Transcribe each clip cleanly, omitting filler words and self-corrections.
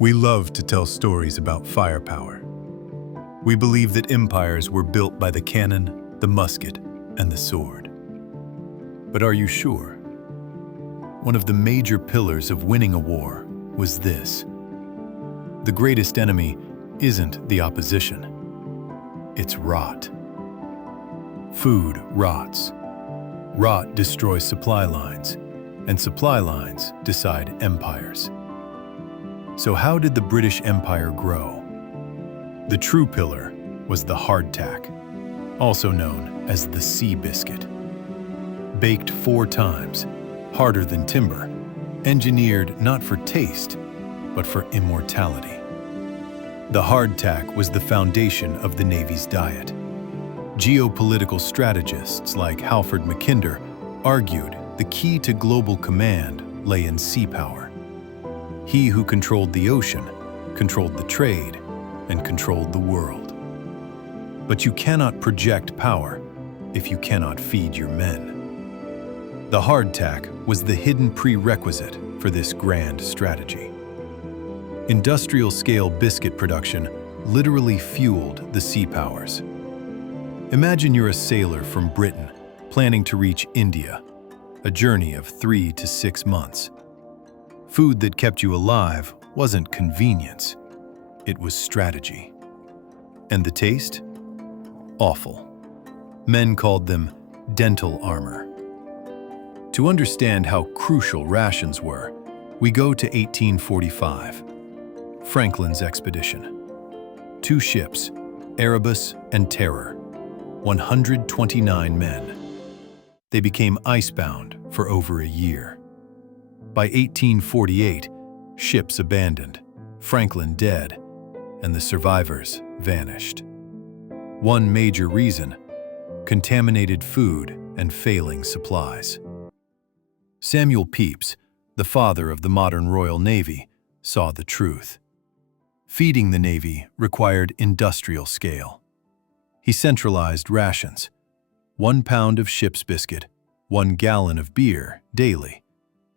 We love to tell stories about firepower. We believe that empires were built by the cannon, the musket, and the sword. But are you sure? One of the major pillars of winning a war was this. The greatest enemy isn't the opposition. It's rot. Food rots. Rot destroys supply lines, and supply lines decide empires. So how did the British Empire grow? The true pillar was the hardtack, also known as the sea biscuit. Baked 4 times, harder than timber, engineered not for taste, but for immortality. The hardtack was the foundation of the Navy's diet. Geopolitical strategists like Halford Mackinder argued the key to global command lay in sea power. He who controlled the ocean, controlled the trade, and controlled the world. But you cannot project power if you cannot feed your men. The hardtack was the hidden prerequisite for this grand strategy. Industrial-scale biscuit production literally fueled the sea powers. Imagine you're a sailor from Britain planning to reach India, a journey of 3 to 6 months. Food that kept you alive wasn't convenience, it was strategy. And the taste? Awful. Men called them dental armor. To understand how crucial rations were, we go to 1845, Franklin's expedition. 2 ships, Erebus and Terror, 129 men. They became icebound for over a year. By 1848, ships abandoned, Franklin dead, and the survivors vanished. One major reason: contaminated food and failing supplies. Samuel Pepys, the father of the modern Royal Navy, saw the truth. Feeding the Navy required industrial scale. He centralized rations: 1 pound of ship's biscuit, 1 gallon of beer daily,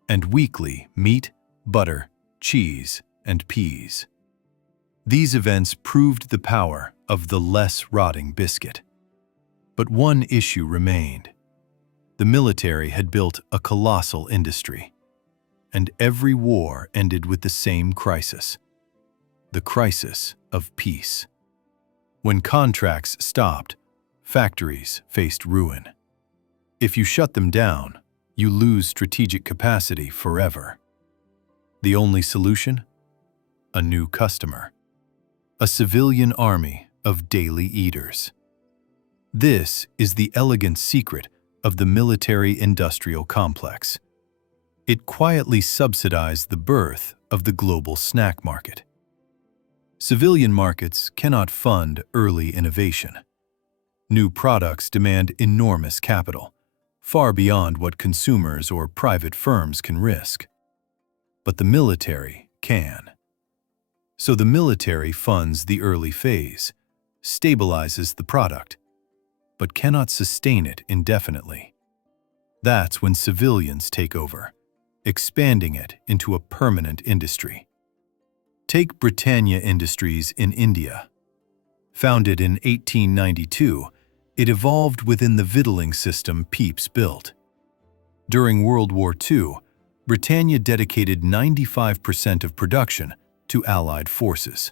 and weekly meat, butter, cheese, and peas. These events proved the power of the less rotting biscuit. But one issue remained. The military had built a colossal industry, and every war ended with the same crisis: the crisis of peace. When contracts stopped, factories faced ruin. If you shut them down, you lose strategic capacity forever. The only solution? A new customer. A civilian army of daily eaters. This is the elegant secret of the military-industrial complex. It quietly subsidized the birth of the global snack market. Civilian markets cannot fund early innovation. New products demand enormous capital, far beyond what consumers or private firms can risk. But the military can. So the military funds the early phase, stabilizes the product, but cannot sustain it indefinitely. That's when civilians take over, expanding it into a permanent industry. Take Britannia Industries in India. Founded in 1892, it evolved within the victualling system Pepys built. During World War II, Britannia dedicated 95% of production to Allied forces.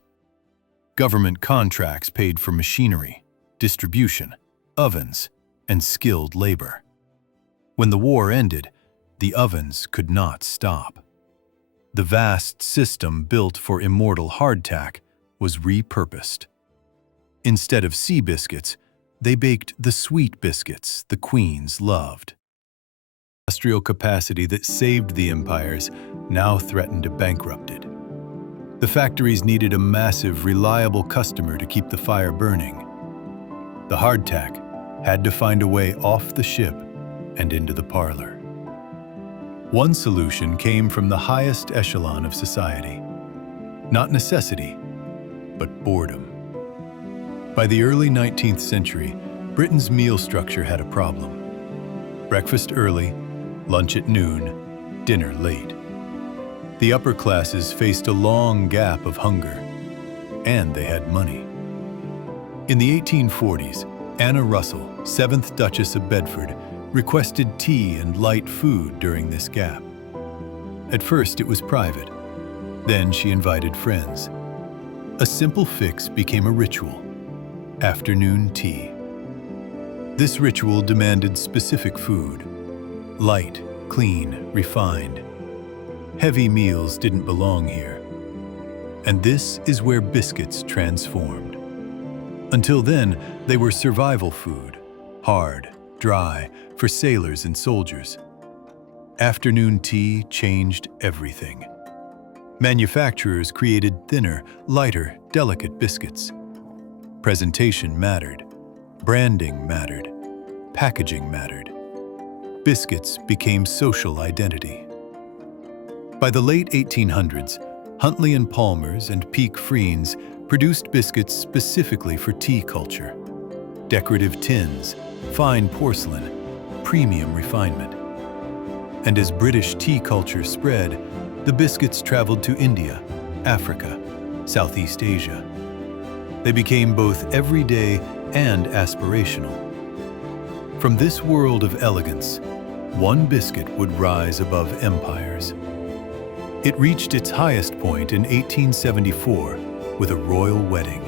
Government contracts paid for machinery, distribution, ovens, and skilled labor. When the war ended, the ovens could not stop. The vast system built for immortal hardtack was repurposed. Instead of sea biscuits, they baked the sweet biscuits the queens loved. Industrial capacity that saved the empires now threatened to bankrupt it. The factories needed a massive, reliable customer to keep the fire burning. The hardtack had to find a way off the ship and into the parlor. One solution came from the highest echelon of society. Not necessity, but boredom. By the early 19th century, Britain's meal structure had a problem. Breakfast early, lunch at noon, dinner late. The upper classes faced a long gap of hunger, and they had money. In the 1840s, Anna Russell, 7th Duchess of Bedford, requested tea and light food during this gap. At first, it was private. Then she invited friends. A simple fix became a ritual: afternoon tea. This ritual demanded specific food: light, clean, refined. Heavy meals didn't belong here. And this is where biscuits transformed. Until then, they were survival food, hard, dry, for sailors and soldiers. Afternoon tea changed everything. Manufacturers created thinner, lighter, delicate biscuits. Presentation mattered. Branding mattered. Packaging mattered. Biscuits became social identity. By the late 1800s, Huntley and Palmer's and Peak Freens produced biscuits specifically for tea culture. Decorative tins, fine porcelain, premium refinement. And as British tea culture spread, the biscuits traveled to India, Africa, Southeast Asia. They became both everyday and aspirational. From this world of elegance, one biscuit would rise above empires. It reached its highest point in 1874 with a royal wedding.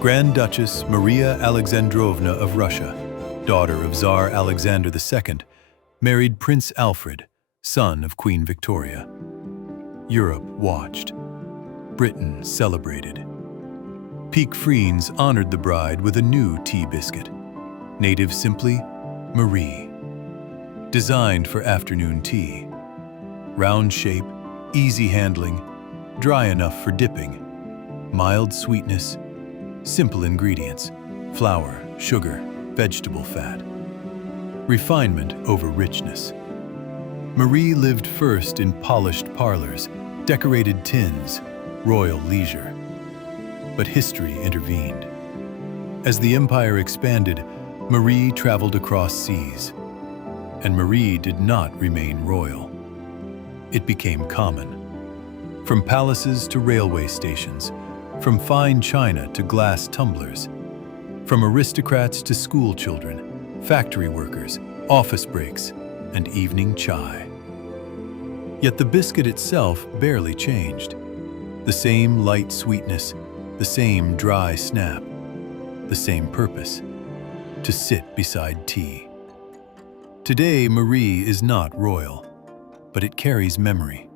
Grand Duchess Maria Alexandrovna of Russia, daughter of Tsar Alexander II, married Prince Alfred, son of Queen Victoria. Europe watched. Britain celebrated. Peak Freens honored the bride with a new tea biscuit, native simply Marie. Designed for afternoon tea. Round shape, easy handling, dry enough for dipping, mild sweetness, simple ingredients, flour, sugar, vegetable fat. Refinement over richness. Marie lived first in polished parlors, decorated tins, royal leisure. But history intervened. As the empire expanded, Marie traveled across seas. And Marie did not remain royal. It became common. From palaces to railway stations, from fine china to glass tumblers, from aristocrats to school children, factory workers, office breaks, and evening chai. Yet the biscuit itself barely changed. The same light sweetness, the same dry snap, the same purpose: to sit beside tea. Today, Marie is not royal, but it carries memory.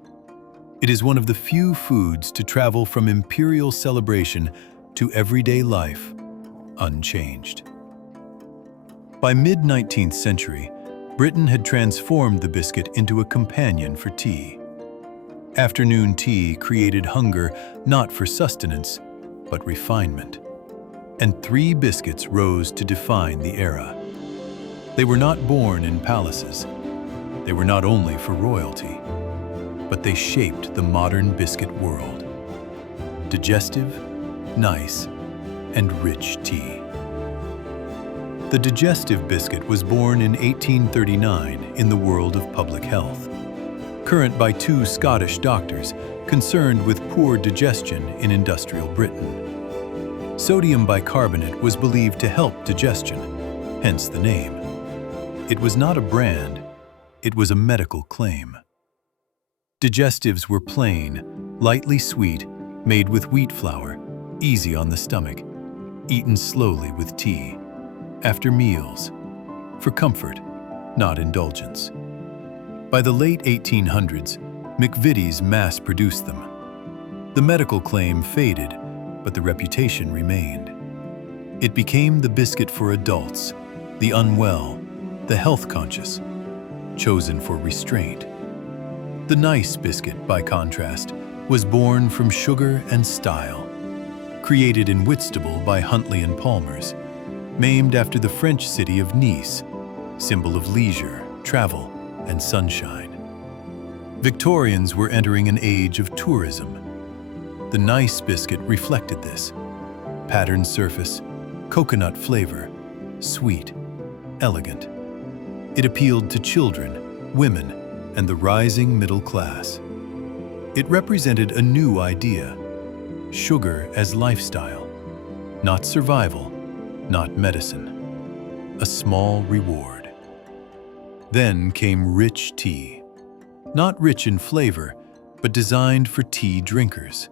It is one of the few foods to travel from imperial celebration to everyday life unchanged. By mid-19th century, Britain had transformed the biscuit into a companion for tea. Afternoon tea created hunger not for sustenance, but refinement. And 3 biscuits rose to define the era. They were not born in palaces. They were not only for royalty, but they shaped the modern biscuit world. Digestive, nice, and rich tea. The digestive biscuit was born in 1839 in the world of public health. Current by 2 Scottish doctors concerned with poor digestion in industrial Britain. Sodium bicarbonate was believed to help digestion, hence the name. It was not a brand, it was a medical claim. Digestives were plain, lightly sweet, made with wheat flour, easy on the stomach, eaten slowly with tea, after meals, for comfort, not indulgence. By the late 1800s, McVitie's mass-produced them. The medical claim faded, but the reputation remained. It became the biscuit for adults, the unwell, the health-conscious, chosen for restraint. The nice biscuit, by contrast, was born from sugar and style. Created in Whitstable by Huntley and Palmer's, named after the French city of Nice, symbol of leisure, travel, and sunshine. Victorians were entering an age of tourism. The nice biscuit reflected this. Patterned surface, coconut flavor, sweet, elegant. It appealed to children, women, and the rising middle class. It represented a new idea: sugar as lifestyle, not survival, not medicine, a small reward. Then came rich tea, not rich in flavor, but designed for tea drinkers.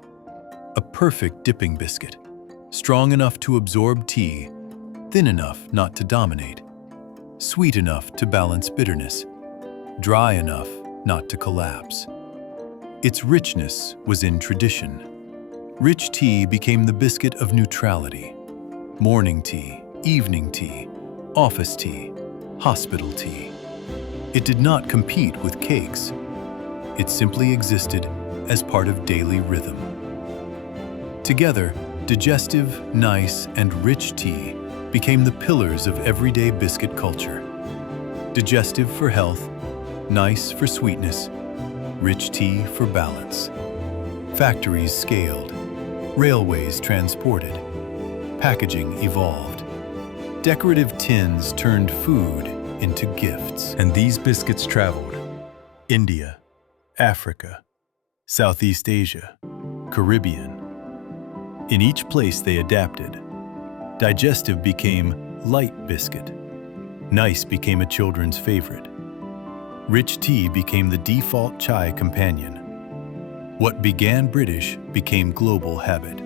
A perfect dipping biscuit, strong enough to absorb tea, thin enough not to dominate, sweet enough to balance bitterness, dry enough not to collapse. Its richness was in tradition. Rich tea became the biscuit of neutrality. Morning tea, evening tea, office tea, hospital tea. It did not compete with cakes. It simply existed as part of daily rhythm. Together, digestive, nice, and rich tea became the pillars of everyday biscuit culture. Digestive for health, nice for sweetness, rich tea for balance. Factories scaled, railways transported, packaging evolved. Decorative tins turned food into gifts. And these biscuits traveled: India, Africa, Southeast Asia, Caribbean. In each place they adapted. Digestive became light biscuit. Nice became a children's favorite. Rich tea became the default chai companion. What began British became global habit.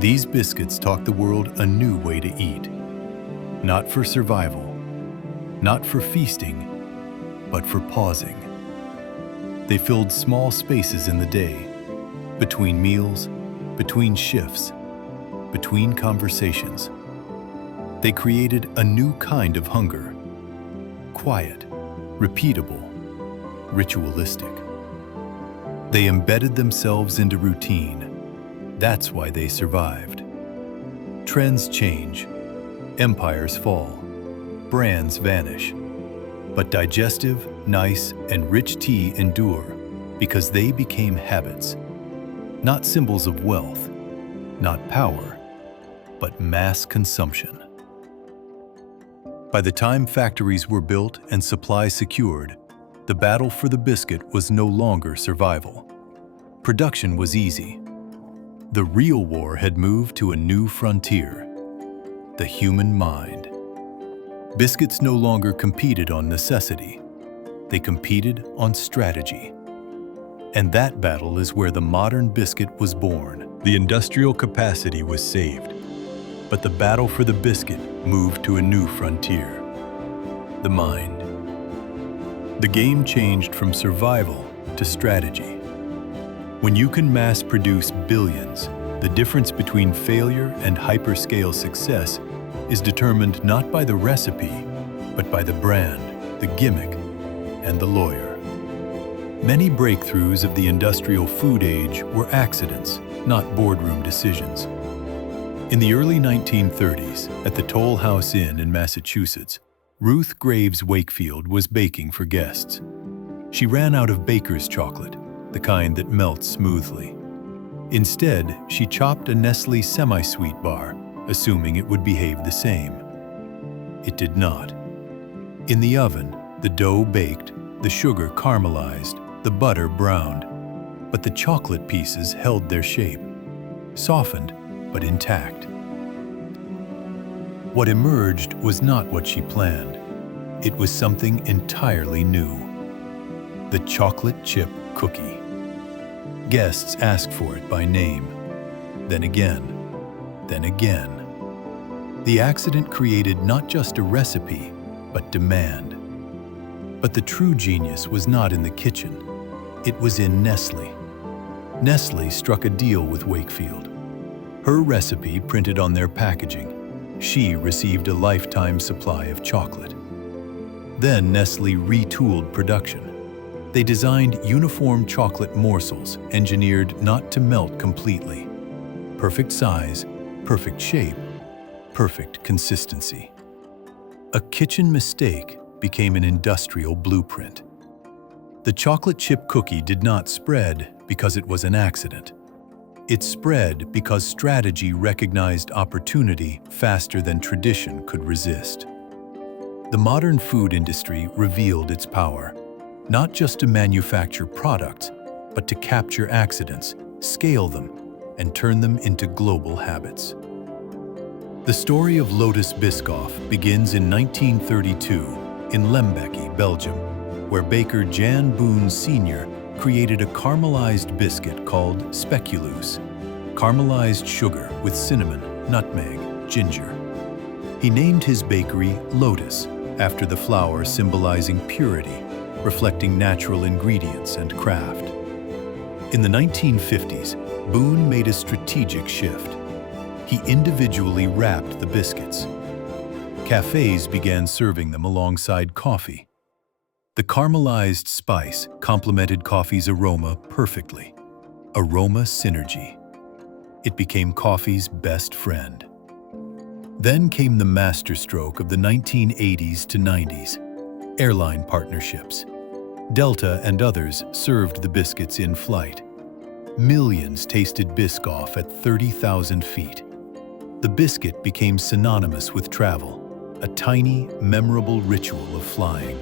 These biscuits taught the world a new way to eat. Not for survival, not for feasting, but for pausing. They filled small spaces in the day, between meals, between shifts, between conversations. They created a new kind of hunger, quiet, repeatable, ritualistic. They embedded themselves into routine. That's why they survived. Trends change, empires fall, brands vanish. But digestive, nice, and rich tea endure because they became habits, not symbols of wealth, not power, but mass consumption. By the time factories were built and supply secured, the battle for the biscuit was no longer survival. Production was easy. The real war had moved to a new frontier: the human mind. Biscuits no longer competed on necessity. They competed on strategy. And that battle is where the modern biscuit was born. The industrial capacity was saved, but the battle for the biscuit moved to a new frontier: the mind. The game changed from survival to strategy. When you can mass produce billions, the difference between failure and hyperscale success is determined not by the recipe, but by the brand, the gimmick, and the lawyer. Many breakthroughs of the industrial food age were accidents, not boardroom decisions. In the early 1930s, at the Toll House Inn in Massachusetts, Ruth Graves Wakefield was baking for guests. She ran out of baker's chocolate, the kind that melts smoothly. Instead, she chopped a Nestle semi-sweet bar, assuming it would behave the same. It did not. In the oven, the dough baked, the sugar caramelized, the butter browned, but the chocolate pieces held their shape, softened but intact. What emerged was not what she planned. It was something entirely new: the chocolate chip cookie. Guests asked for it by name, then again, then again. The accident created not just a recipe, but demand. But the true genius was not in the kitchen. It was in Nestle. Nestle struck a deal with Wakefield. Her recipe printed on their packaging. She received a lifetime supply of chocolate. Then Nestle retooled production. They designed uniform chocolate morsels engineered not to melt completely. Perfect size, perfect shape, perfect consistency. A kitchen mistake became an industrial blueprint. The chocolate chip cookie did not spread because it was an accident. It spread because strategy recognized opportunity faster than tradition could resist. The modern food industry revealed its power, not just to manufacture products, but to capture accidents, scale them, and turn them into global habits. The story of Lotus Biscoff begins in 1932 in Lembecky, Belgium, where baker Jan Boon Sr. created a caramelized biscuit called speculoos, caramelized sugar with cinnamon, nutmeg, ginger. He named his bakery Lotus after the flower symbolizing purity, reflecting natural ingredients and craft. In the 1950s, Boon made a strategic shift. He individually wrapped the biscuits. Cafes began serving them alongside coffee. The caramelized spice complemented coffee's aroma perfectly. Aroma synergy. It became coffee's best friend. Then came the masterstroke of the 1980s to 90s, airline partnerships. Delta and others served the biscuits in flight. Millions tasted Biscoff at 30,000 feet. The biscuit became synonymous with travel, a tiny, memorable ritual of flying.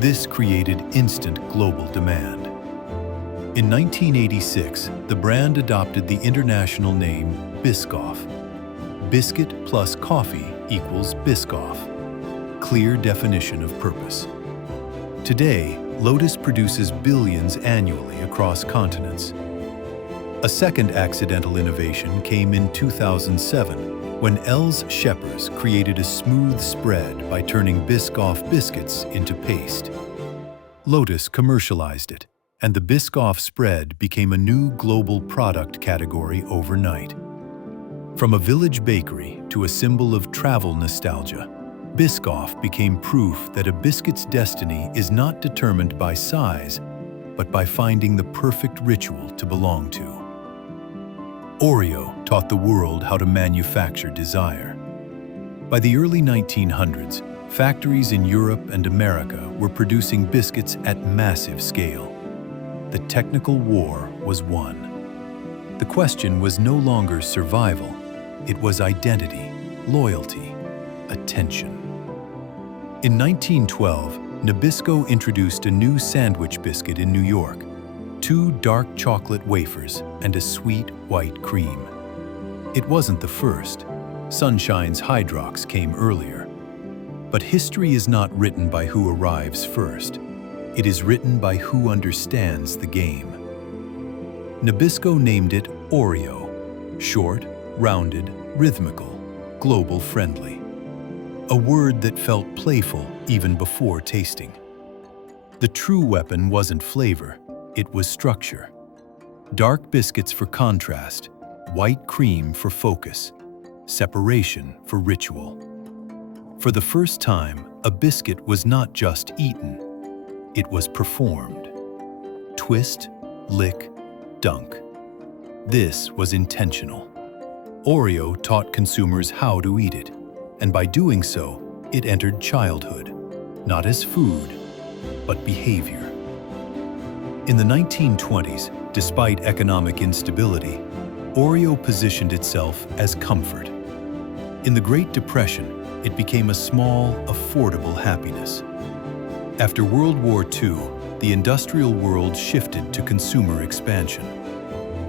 This created instant global demand. In 1986, the brand adopted the international name Biscoff. Biscuit plus coffee equals Biscoff. Clear definition of purpose. Today, Lotus produces billions annually across continents. A second accidental innovation came in 2007 when Els Scheppers created a smooth spread by turning Biscoff biscuits into paste. Lotus commercialized it, and the Biscoff spread became a new global product category overnight. From a village bakery to a symbol of travel nostalgia, Biscoff became proof that a biscuit's destiny is not determined by size, but by finding the perfect ritual to belong to. Oreo taught the world how to manufacture desire. By the early 1900s, factories in Europe and America were producing biscuits at massive scale. The technical war was won. The question was no longer survival, it was identity, loyalty, attention. In 1912, Nabisco introduced a new sandwich biscuit in New York, 2 dark chocolate wafers and a sweet white cream. It wasn't the first. Sunshine's Hydrox came earlier. But history is not written by who arrives first. It is written by who understands the game. Nabisco named it Oreo, short, rounded, rhythmical, global friendly. A word that felt playful even before tasting. The true weapon wasn't flavor, it was structure. Dark biscuits for contrast, white cream for focus, separation for ritual. For the first time, a biscuit was not just eaten, it was performed. Twist, lick, dunk. This was intentional. Oreo taught consumers how to eat it, and by doing so, it entered childhood, not as food, but behavior. In the 1920s, despite economic instability, Oreo positioned itself as comfort. In the Great Depression, it became a small, affordable happiness. After World War II, the industrial world shifted to consumer expansion.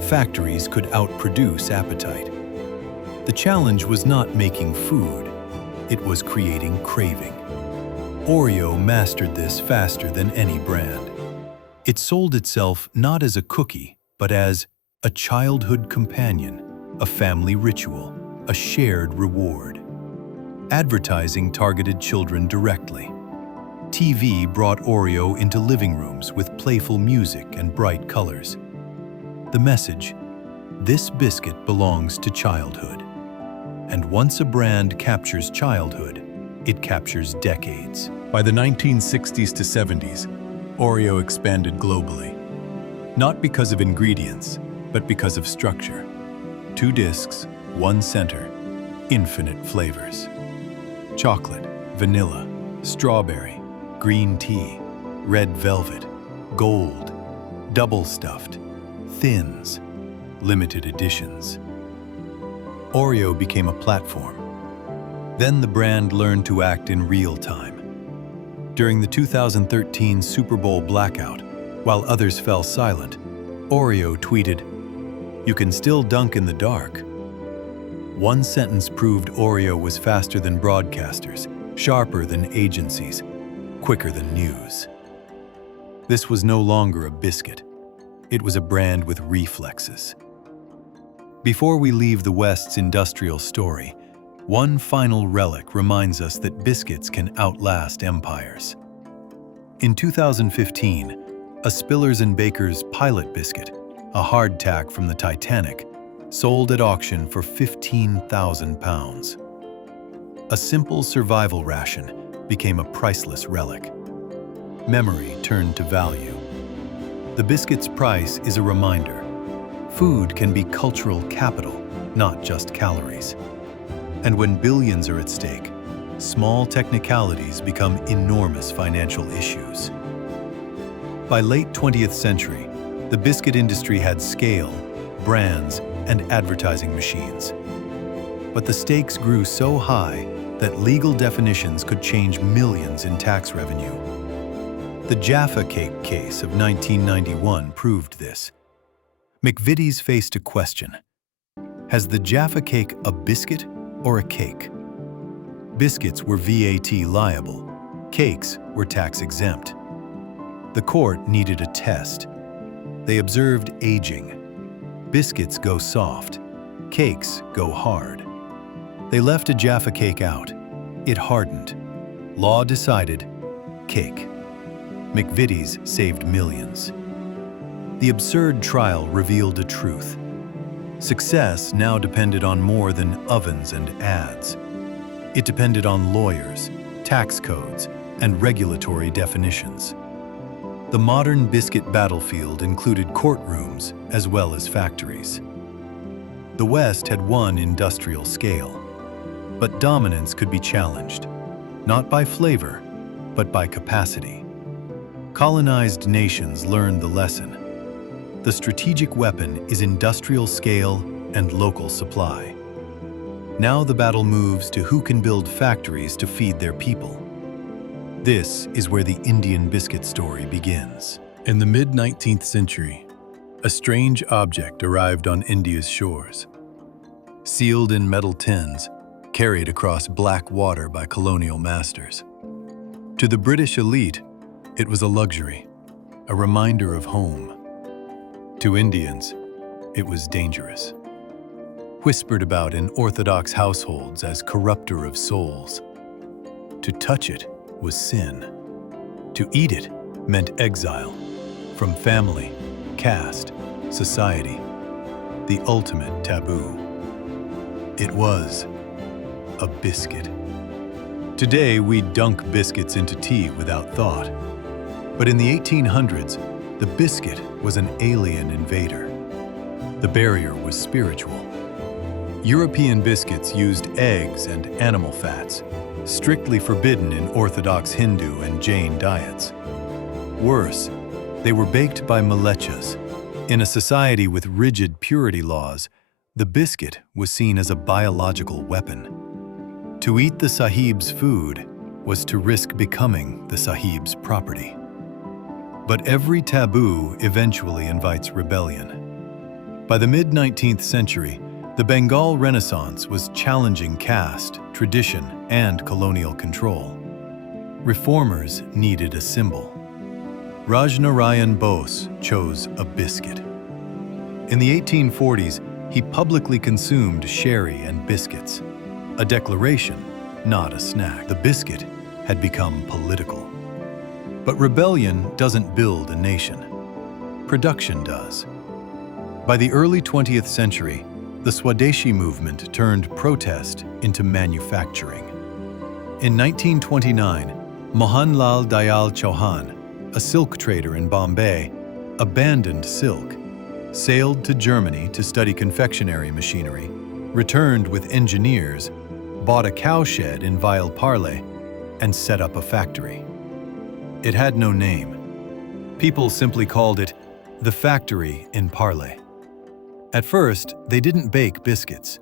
Factories could outproduce appetite. The challenge was not making food, it was creating craving. Oreo mastered this faster than any brand. It sold itself not as a cookie, but as a childhood companion, a family ritual, a shared reward. Advertising targeted children directly. TV brought Oreo into living rooms with playful music and bright colors. The message: this biscuit belongs to childhood. And once a brand captures childhood, it captures decades. By the 1960s to 70s, Oreo expanded globally. Not because of ingredients, but because of structure. 2 discs, 1 center, infinite flavors. Chocolate, vanilla, strawberry, green tea, red velvet, gold, double stuffed, thins, limited editions. Oreo became a platform. Then the brand learned to act in real time. During the 2013 Super Bowl blackout, While others fell silent, Oreo tweeted, "You can still dunk in the dark." One sentence proved Oreo was faster than broadcasters, sharper than agencies, quicker than news. This was no longer a biscuit. It was a brand with reflexes. Before we leave the West's industrial story, one final relic reminds us that biscuits can outlast empires. In 2015, a Spillers and Baker's Pilot biscuit, a hardtack from the Titanic, sold at auction for £15,000. A simple survival ration became a priceless relic. Memory turned to value. The biscuit's price is a reminder. Food can be cultural capital, not just calories. And when billions are at stake, small technicalities become enormous financial issues. By late 20th century, the biscuit industry had scale, brands, and advertising machines. But the stakes grew so high that legal definitions could change millions in tax revenue. The Jaffa Cake case of 1991 proved this. McVitie's faced a question. Has the Jaffa Cake a biscuit or a cake? Biscuits were VAT liable. Cakes were tax exempt. The court needed a test. They observed aging. Biscuits go soft. Cakes go hard. They left a Jaffa Cake out. It hardened. Law decided cake. McVitie's saved millions. The absurd trial revealed a truth. Success now depended on more than ovens and ads. It depended on lawyers, tax codes, and regulatory definitions. The modern biscuit battlefield included courtrooms as well as factories. The West had won industrial scale, but dominance could be challenged, not by flavor, but by capacity. Colonized nations learned the lesson. The strategic weapon is industrial scale and local supply. Now the battle moves to who can build factories to feed their people. This is where the Indian biscuit story begins. In the mid-19th century, a strange object arrived on India's shores. Sealed in metal tins, carried across black water by colonial masters. To the British elite, it was a luxury, a reminder of home. To Indians, it was dangerous. Whispered about in Orthodox households as corrupter of souls. To touch it was sin. To eat it meant exile from family, caste, society, the ultimate taboo. It was a biscuit. Today, we dunk biscuits into tea without thought. But in the 1800s, the biscuit was an alien invader. The barrier was spiritual. European biscuits used eggs and animal fats, strictly forbidden in Orthodox Hindu and Jain diets. Worse, they were baked by malechas. In a society with rigid purity laws, the biscuit was seen as a biological weapon. To eat the sahib's food was to risk becoming the sahib's property. But every taboo eventually invites rebellion. By the mid-19th century, the Bengal Renaissance was challenging caste, tradition, and colonial control. Reformers needed a symbol. Rajnarayan Bose chose a biscuit. In the 1840s, he publicly consumed sherry and biscuits, a declaration, not a snack. The biscuit had become political. But rebellion doesn't build a nation. Production does. By the early 20th century, the Swadeshi movement turned protest into manufacturing. In 1929, Mohanlal Dayal Chauhan, a silk trader in Bombay, abandoned silk, sailed to Germany to study confectionery machinery, returned with engineers, bought a cowshed in Vile-Parle, and set up a factory. It had no name. People simply called it the factory in Parle. At first, they didn't bake biscuits.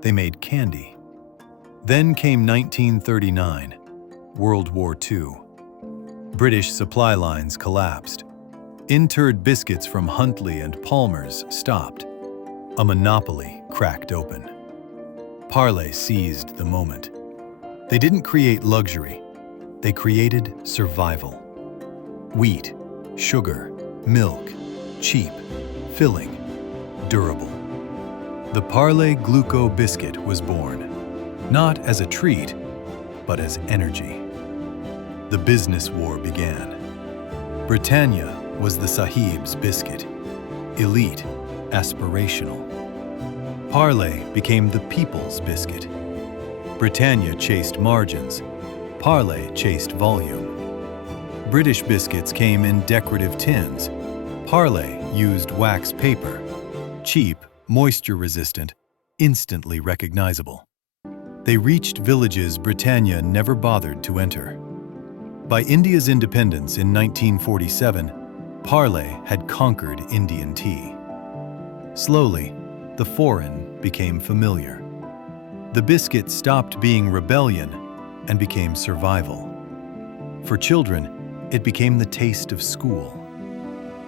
They made candy. Then came 1939, World War II. British supply lines collapsed. Interred biscuits from Huntley and Palmer's stopped. A monopoly cracked open. Parle seized the moment. They didn't create luxury. They created survival. Wheat, sugar, milk, cheap, filling, durable. The Parle Gluco biscuit was born, not as a treat, but as energy. The business war began. Britannia was the Sahib's biscuit, elite, aspirational. Parle became the people's biscuit. Britannia chased margins, Parle chased volume. British biscuits came in decorative tins. Parle used wax paper, cheap, moisture-resistant, instantly recognizable. They reached villages Britannia never bothered to enter. By India's independence in 1947, Parle had conquered Indian tea. Slowly, the foreign became familiar. The biscuit stopped being rebellion and became survival. For children, it became the taste of school.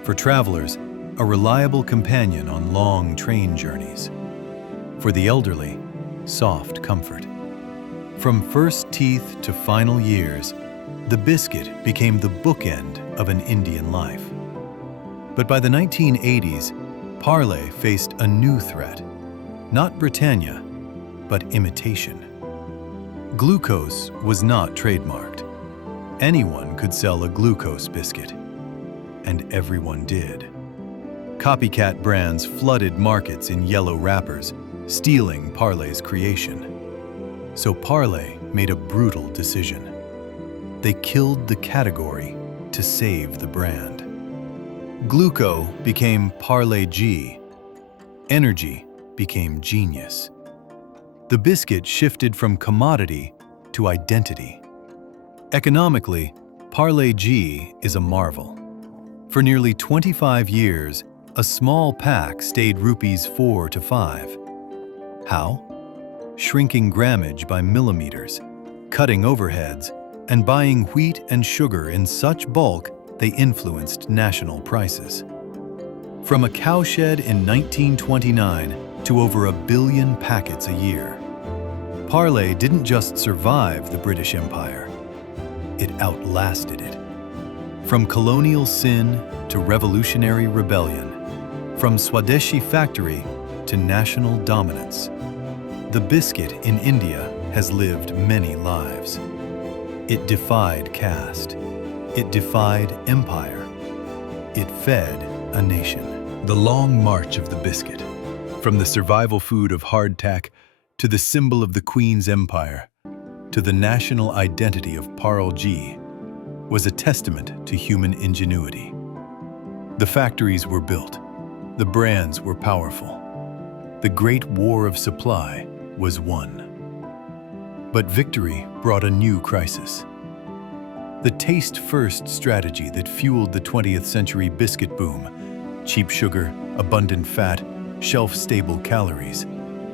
For travelers, a reliable companion on long train journeys. For the elderly, soft comfort. From first teeth to final years, the biscuit became the bookend of an Indian life. But by the 1980s, Parle faced a new threat. Not Britannia, but imitation. Glucose was not trademarked. Anyone could sell a glucose biscuit. And everyone did. Copycat brands flooded markets in yellow wrappers, stealing Parle's creation. So Parle made a brutal decision. They killed the category to save the brand. Gluco became Parle-G. Energy became genius. The biscuit shifted from commodity to identity. Economically, Parle-G is a marvel. For nearly 25 years, a small pack stayed rupees 4 to 5. How? Shrinking grammage by millimeters, cutting overheads, and buying wheat and sugar in such bulk they influenced national prices. From a cowshed in 1929 to over 1 billion packets a year, Parle didn't just survive the British Empire, it outlasted it. From colonial sin to revolutionary rebellion, from Swadeshi factory to national dominance, the biscuit in India has lived many lives. It defied caste. It defied empire. It fed a nation. The long march of the biscuit, from the survival food of hardtack to the symbol of the Queen's empire, to the national identity of Parle-G, was a testament to human ingenuity. The factories were built. The brands were powerful. The great war of supply was won. But victory brought a new crisis. The taste-first strategy that fueled the 20th century biscuit boom, cheap sugar, abundant fat, shelf-stable calories,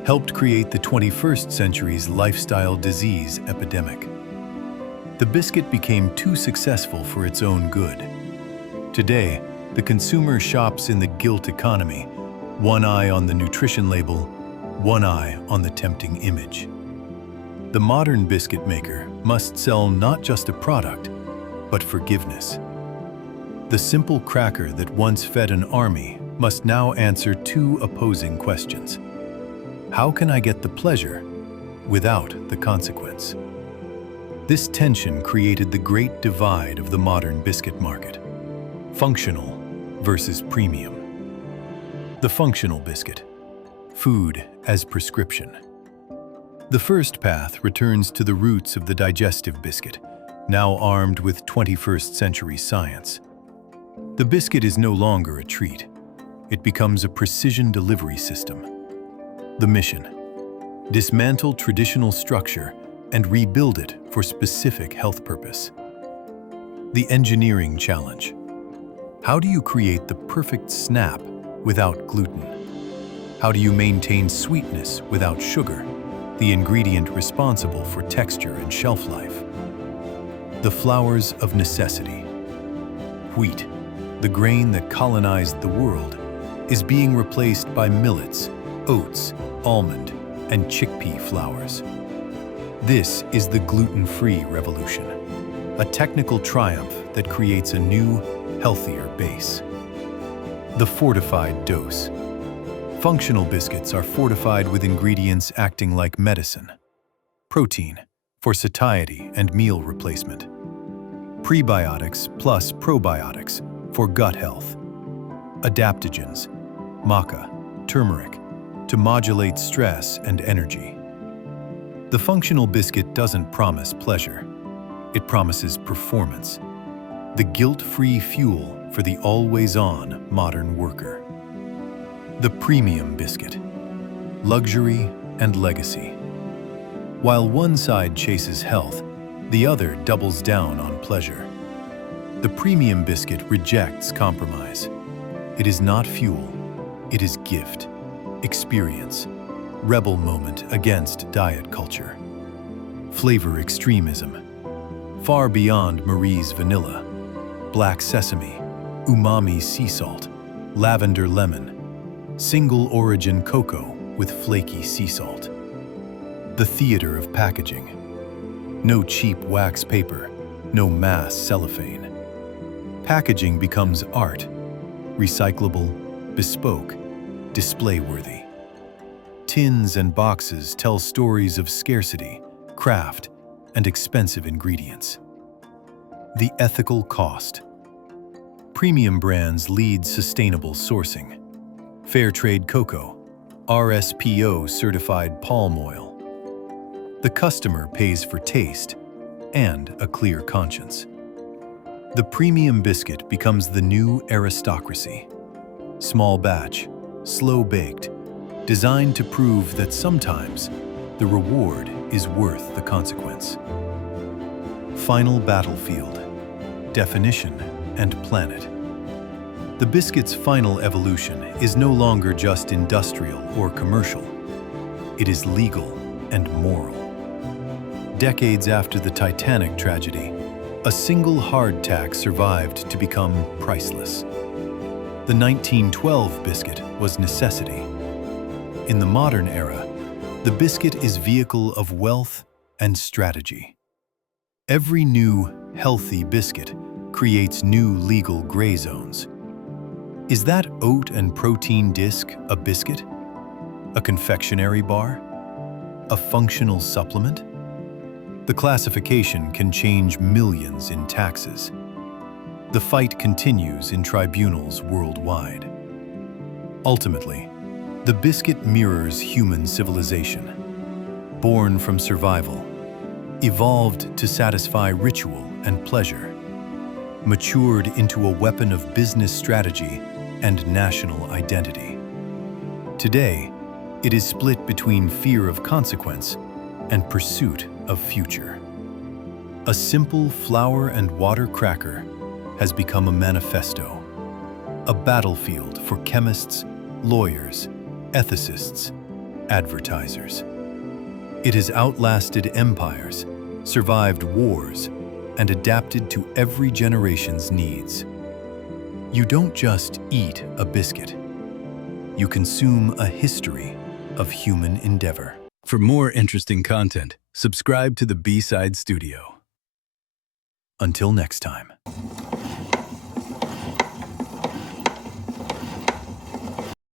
helped create the 21st century's lifestyle disease epidemic. The biscuit became too successful for its own good. Today, the consumer shops in the guilt economy, one eye on the nutrition label, one eye on the tempting image. The modern biscuit maker must sell not just a product, but forgiveness. The simple cracker that once fed an army must now answer two opposing questions. How can I get the pleasure without the consequence? This tension created the great divide of the modern biscuit market: functional versus premium. The functional biscuit, food as prescription. The first path returns to the roots of the digestive biscuit, now armed with 21st century science. The biscuit is no longer a treat. It becomes a precision delivery system. The mission: dismantle traditional structure and rebuild it for specific health purpose. The engineering challenge: how do you create the perfect snap without gluten? How do you maintain sweetness without sugar, the ingredient responsible for texture and shelf life? The flours of necessity: wheat, the grain that colonized the world, is being replaced by millets, oats, almond, and chickpea flours. This is the gluten-free revolution, a technical triumph that creates a new, healthier base. The fortified dose. Functional biscuits are fortified with ingredients acting like medicine. Protein, for satiety and meal replacement. Prebiotics plus probiotics, for gut health. Adaptogens, maca, turmeric, to modulate stress and energy. The functional biscuit doesn't promise pleasure. It promises performance. The guilt-free fuel for the always-on modern worker. The premium biscuit. Luxury and legacy. While one side chases health, the other doubles down on pleasure. The premium biscuit rejects compromise. It is not fuel. It is gift, experience, rebel moment against diet culture. Flavor extremism. Far beyond Marie's vanilla, black sesame, umami sea salt, lavender lemon, single origin cocoa with flaky sea salt. The theater of packaging. No cheap wax paper, no mass cellophane. Packaging becomes art, recyclable, bespoke, display-worthy. Tins and boxes tell stories of scarcity, craft, and expensive ingredients. The ethical cost. Premium brands lead sustainable sourcing. Fair trade cocoa, RSPO certified palm oil. The customer pays for taste and a clear conscience. The premium biscuit becomes the new aristocracy. Small batch, slow baked, designed to prove that sometimes the reward is worth the consequence. Final battlefield, definition and planet. The biscuit's final evolution is no longer just industrial or commercial. It is legal and moral. Decades after the Titanic tragedy, a single hardtack survived to become priceless. The 1912 biscuit was necessity. In the modern era, the biscuit is vehicle of wealth and strategy. Every new, healthy biscuit creates new legal gray zones. Is that oat and protein disc a biscuit? A confectionery bar? A functional supplement? The classification can change millions in taxes. The fight continues in tribunals worldwide. Ultimately, the biscuit mirrors human civilization. Born from survival, evolved to satisfy ritual and pleasure, matured into a weapon of business strategy and national identity. Today, it is split between fear of consequence and pursuit of future. A simple flour and water cracker has become a manifesto, a battlefield for chemists, lawyers, ethicists, advertisers. It has outlasted empires, survived wars, and adapted to every generation's needs. You don't just eat a biscuit. You consume a history of human endeavor. For more interesting content, subscribe to the B-Side Studio. Until next time.